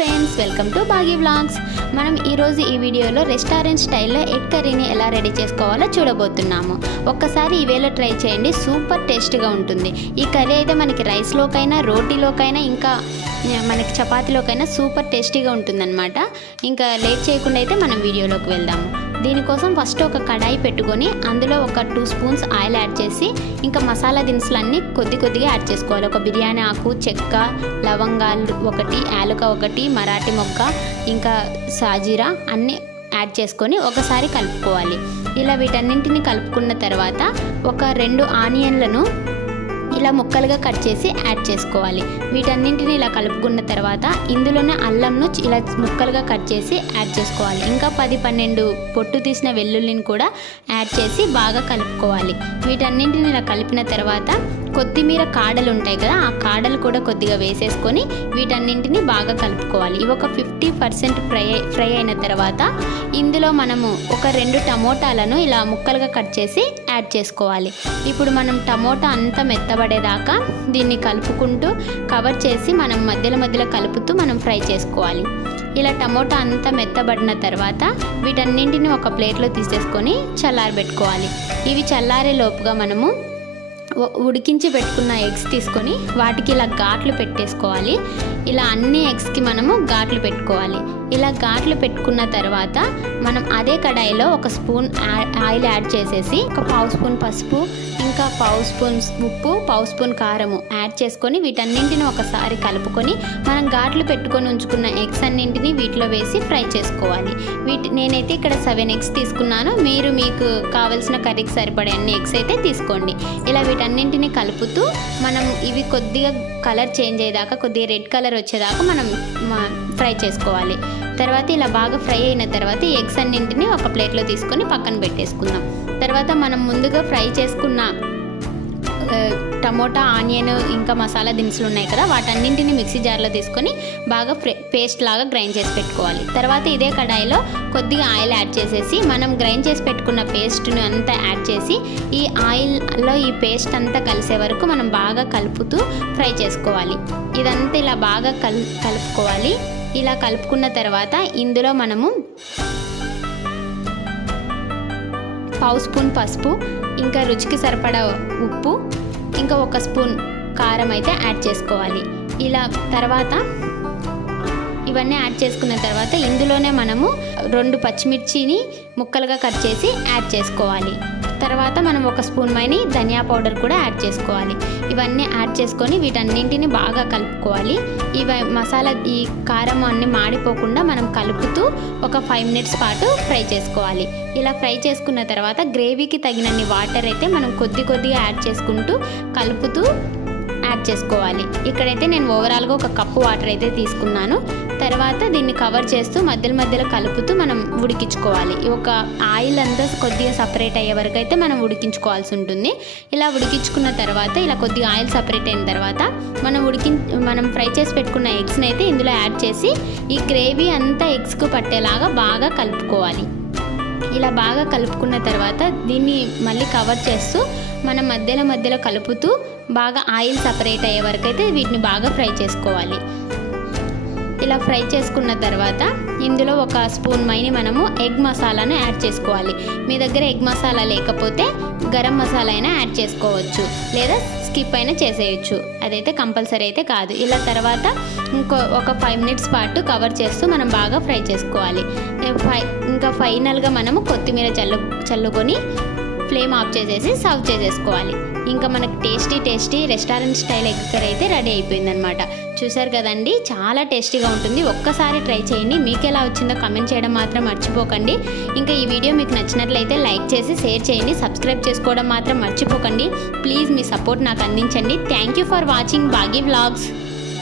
Friends, welcome to Baaghi vlogs. మనం ఈరోజు ఈ వీడియోలో రెస్టారెంట్ స్టైల్లో ఎగ్ కర్రీని ఎలా రెడీ చేసుకోవాలో చూడబోతున్నాము. ఒక్కసారి ఈ వేలో ట్రై చేయండి, సూపర్ టేస్ట్గా ఉంటుంది. ఈ కర్రీ అయితే మనకి రైస్లోకైనా, రోటీలోకైనా, ఇంకా మనకి చపాతీలోకైనా సూపర్ టేస్టీగా ఉంటుందన్నమాట. ఇంకా లేట్ చేయకుండా అయితే మనం వీడియోలోకి వెళ్దాము. దీనికోసం ఫస్ట్ ఒక కడాయి పెట్టుకొని అందులో ఒక 2 స్పూన్స్ ఆయిల్ యాడ్ చేసి ఇంకా మసాలా దినుసులన్నీ కొద్దిగా యాడ్ చేసుకోవాలి. ఒక బిర్యానీ ఆకు, చెక్క, లవంగాలు 1, యాలక 1, మరాఠీ మొగ్గ, ఇంకా సాజీరా అన్నీ యాడ్ చేసుకొని ఒకసారి కలుపుకోవాలి. ఇలా వీటన్నింటిని కలుపుకున్న తర్వాత ఒక 2 ఆనియన్లను ఇలా ముక్కలుగా కట్ చేసి యాడ్ చేసుకోవాలి. వీటన్నింటిని ఇలా కలుపుకున్న తర్వాత ఇందులోనే అల్లంను ఇలా ముక్కలుగా కట్ చేసి యాడ్ చేసుకోవాలి. ఇంకా 10-12 పొట్టు తీసిన వెల్లుల్లిని కూడా యాడ్ చేసి బాగా కలుపుకోవాలి. వీటన్నింటిని ఇలా కలిపిన తర్వాత కొత్తిమీర కాడలు ఉంటాయి కదా, ఆ కాడలు కూడా కొద్దిగా వేసేసుకొని వీటన్నింటిని బాగా కలుపుకోవాలి. ఇవి ఒక 50% ఫ్రై అయిన తర్వాత ఇందులో మనము ఒక 2 టమోటాలను ఇలా ముక్కలుగా కట్ చేసి యాడ్ చేసుకోవాలి. ఇప్పుడు మనం టమోటా అంతా మెత్తబడేదాకా దీన్ని కలుపుకుంటూ కవర్ చేసి మనం మధ్యలో కలుపుతూ మనం ఫ్రై చేసుకోవాలి. ఇలా టమోటా అంతా మెత్తబడిన తర్వాత వీటన్నింటిని ఒక ప్లేట్లో తీసేసుకొని చల్లారబెట్టుకోవాలి. ఇవి చల్లారే లోపుగా మనము ఉడికించి పెట్టుకున్న ఎగ్స్ తీసుకొని వాటికి ఇలా ఘాట్లు పెట్టేసుకోవాలి. ఇలా అన్ని ఎగ్స్కి మనము ఘాట్లు పెట్టుకోవాలి. ఇలా ఘాట్లు పెట్టుకున్న తర్వాత మనం అదే కడాయిలో 1 స్పూన్ ఆయిల్ యాడ్ చేసేసి ఒక 1/2 స్పూన్ పసుపు, ఇంకా 1/2 స్పూన్ ఉప్పు, 1/2 స్పూన్ కారము యాడ్ చేసుకొని వీటన్నింటిని ఒకసారి కలుపుకొని మనం ఘాట్లు పెట్టుకొని ఉంచుకున్న ఎగ్స్ అన్నింటినీ వీటిలో వేసి ఫ్రై చేసుకోవాలి. నేనైతే ఇక్కడ 7 ఎగ్స్ తీసుకున్నాను. మీరు మీకు కావలసిన కర్రీకి సరిపడే అన్ని ఎగ్స్ అయితే తీసుకోండి. ఇలా వీటన్నింటినీ కలుపుతూ మనం ఇవి కొద్దిగా కలర్ చేంజ్ అయ్యేదాకా, కొద్దిగా రెడ్ కలర్ వచ్చేదాకా మనం ఫ్రై చేసుకోవాలి. తర్వాత ఇలా బాగా ఫ్రై అయిన తర్వాత ఈ ఎగ్స్ అన్నింటినీ ఒక ప్లేట్లో తీసుకొని పక్కన పెట్టేసుకుందాం. తర్వాత మనం ముందుగా ఫ్రై చేసుకున్న టమోటా, ఆనియన్, ఇంకా మసాలా దినుసులు ఉన్నాయి కదా, వాటన్నింటిని మిక్సీ జార్లో తీసుకొని బాగా పేస్ట్ లాగా గ్రైండ్ చేసి పెట్టుకోవాలి. తర్వాత ఇదే కడాయిలో కొద్దిగా ఆయిల్ యాడ్ చేసేసి మనం గ్రైండ్ చేసి పెట్టుకున్న పేస్ట్ని అంతా యాడ్ చేసి ఈ ఆయిల్లో ఈ పేస్ట్ అంతా కలిసే వరకు మనం బాగా కలుపుతూ ఫ్రై చేసుకోవాలి. ఇదంతా ఇలా బాగా కలుపుకోవాలి. ఇలా కలుపుకున్న తర్వాత ఇందులో మనము 1/2 స్పూన్ పసుపు, ఇంకా రుచికి సరిపడా ఉప్పు, ఇంకా 1 స్పూన్ కారం అయితే యాడ్ చేసుకోవాలి. ఇలా తర్వాత ఇవన్నీ యాడ్ చేసుకున్న తర్వాత ఇందులోనే మనము 2 పచ్చిమిర్చిని ముక్కలుగా కట్ చేసి యాడ్ చేసుకోవాలి. తర్వాత మనం 1 స్పూన్ ధనియా పౌడర్ కూడా యాడ్ చేసుకోవాలి. ఇవన్నీ యాడ్ చేసుకొని వీటన్నింటిని బాగా కలుపుకోవాలి. మసాలా ఈ కారం అన్నీ మాడిపోకుండా మనం కలుపుతూ ఒక 5 మినిట్స్ పాటు ఫ్రై చేసుకోవాలి. ఇలా ఫ్రై చేసుకున్న తర్వాత గ్రేవీకి తగినన్ని వాటర్ అయితే మనం కొద్దిగా యాడ్ చేసుకుంటూ కలుపుతూ యాడ్ చేసుకోవాలి. ఇక్కడైతే నేను ఓవరాల్గా 1 కప్పు వాటర్ అయితే తీసుకున్నాను. తర్వాత దీన్ని కవర్ చేస్తూ మధ్యలో కలుపుతూ మనం ఉడికించుకోవాలి. ఒక ఆయిల్ అంతా కొద్దిగా సపరేట్ అయ్యే వరకు అయితే మనం ఉడికించుకోవాల్సి ఉంటుంది. ఇలా ఉడికించుకున్న తర్వాత ఇలా కొద్దిగా ఆయిల్ సపరేట్ అయిన తర్వాత మనం ఫ్రై చేసి పెట్టుకున్న ఎగ్స్ని అయితే ఇందులో యాడ్ చేసి ఈ గ్రేవీ అంతా ఎగ్స్కు పట్టేలాగా బాగా కలుపుకోవాలి. ఇలా బాగా కలుపుకున్న తర్వాత దీన్ని మళ్ళీ కవర్ చేస్తూ మనం మధ్యలో కలుపుతూ బాగా ఆయిల్ సపరేట్ అయ్యే వరకు అయితే వీటిని బాగా ఫ్రై చేసుకోవాలి. ఇలా ఫ్రై చేసుకున్న తర్వాత ఇందులో 1 స్పూన్ మనము ఎగ్ మసాలాను యాడ్ చేసుకోవాలి. మీ దగ్గర ఎగ్ మసాలా లేకపోతే గరం మసాలా అయినా యాడ్ చేసుకోవచ్చు, లేదా స్కిప్ అయినా చేసేయచ్చు. అదైతే కంపల్సరీ అయితే కాదు. ఇలా తర్వాత ఒక 5 మినిట్స్ పాటు కవర్ చేస్తూ మనం బాగా ఫ్రై చేసుకోవాలి. ఇంకా ఫైనల్గా మనము కొత్తిమీర చల్లుకొని ఫ్లేమ్ ఆఫ్ చేసేసి సర్వ్ చేసేసుకోవాలి. ఇంకా మనకు tasty restaurant style egg curry అయితే రెడీ అయిపోయిందనమాట. చూసారు కదండి, చాలా టేస్టీగా ఉంటుంది. ఒక్కసారి ట్రై చేయండి. మీకు ఎలా వచ్చిందో కమెంట్ చేయడం మాత్రం మర్చిపోకండి. ఇంకా ఈ వీడియో మీకు నచ్చినట్లయితే లైక్ చేసి షేర్ చేయండి. సబ్స్క్రైబ్ చేసుకోవడం మాత్రం మర్చిపోకండి. ప్లీజ్ మీ సపోర్ట్ నాకు అందించండి. Thank you for watching Baaghi vlogs.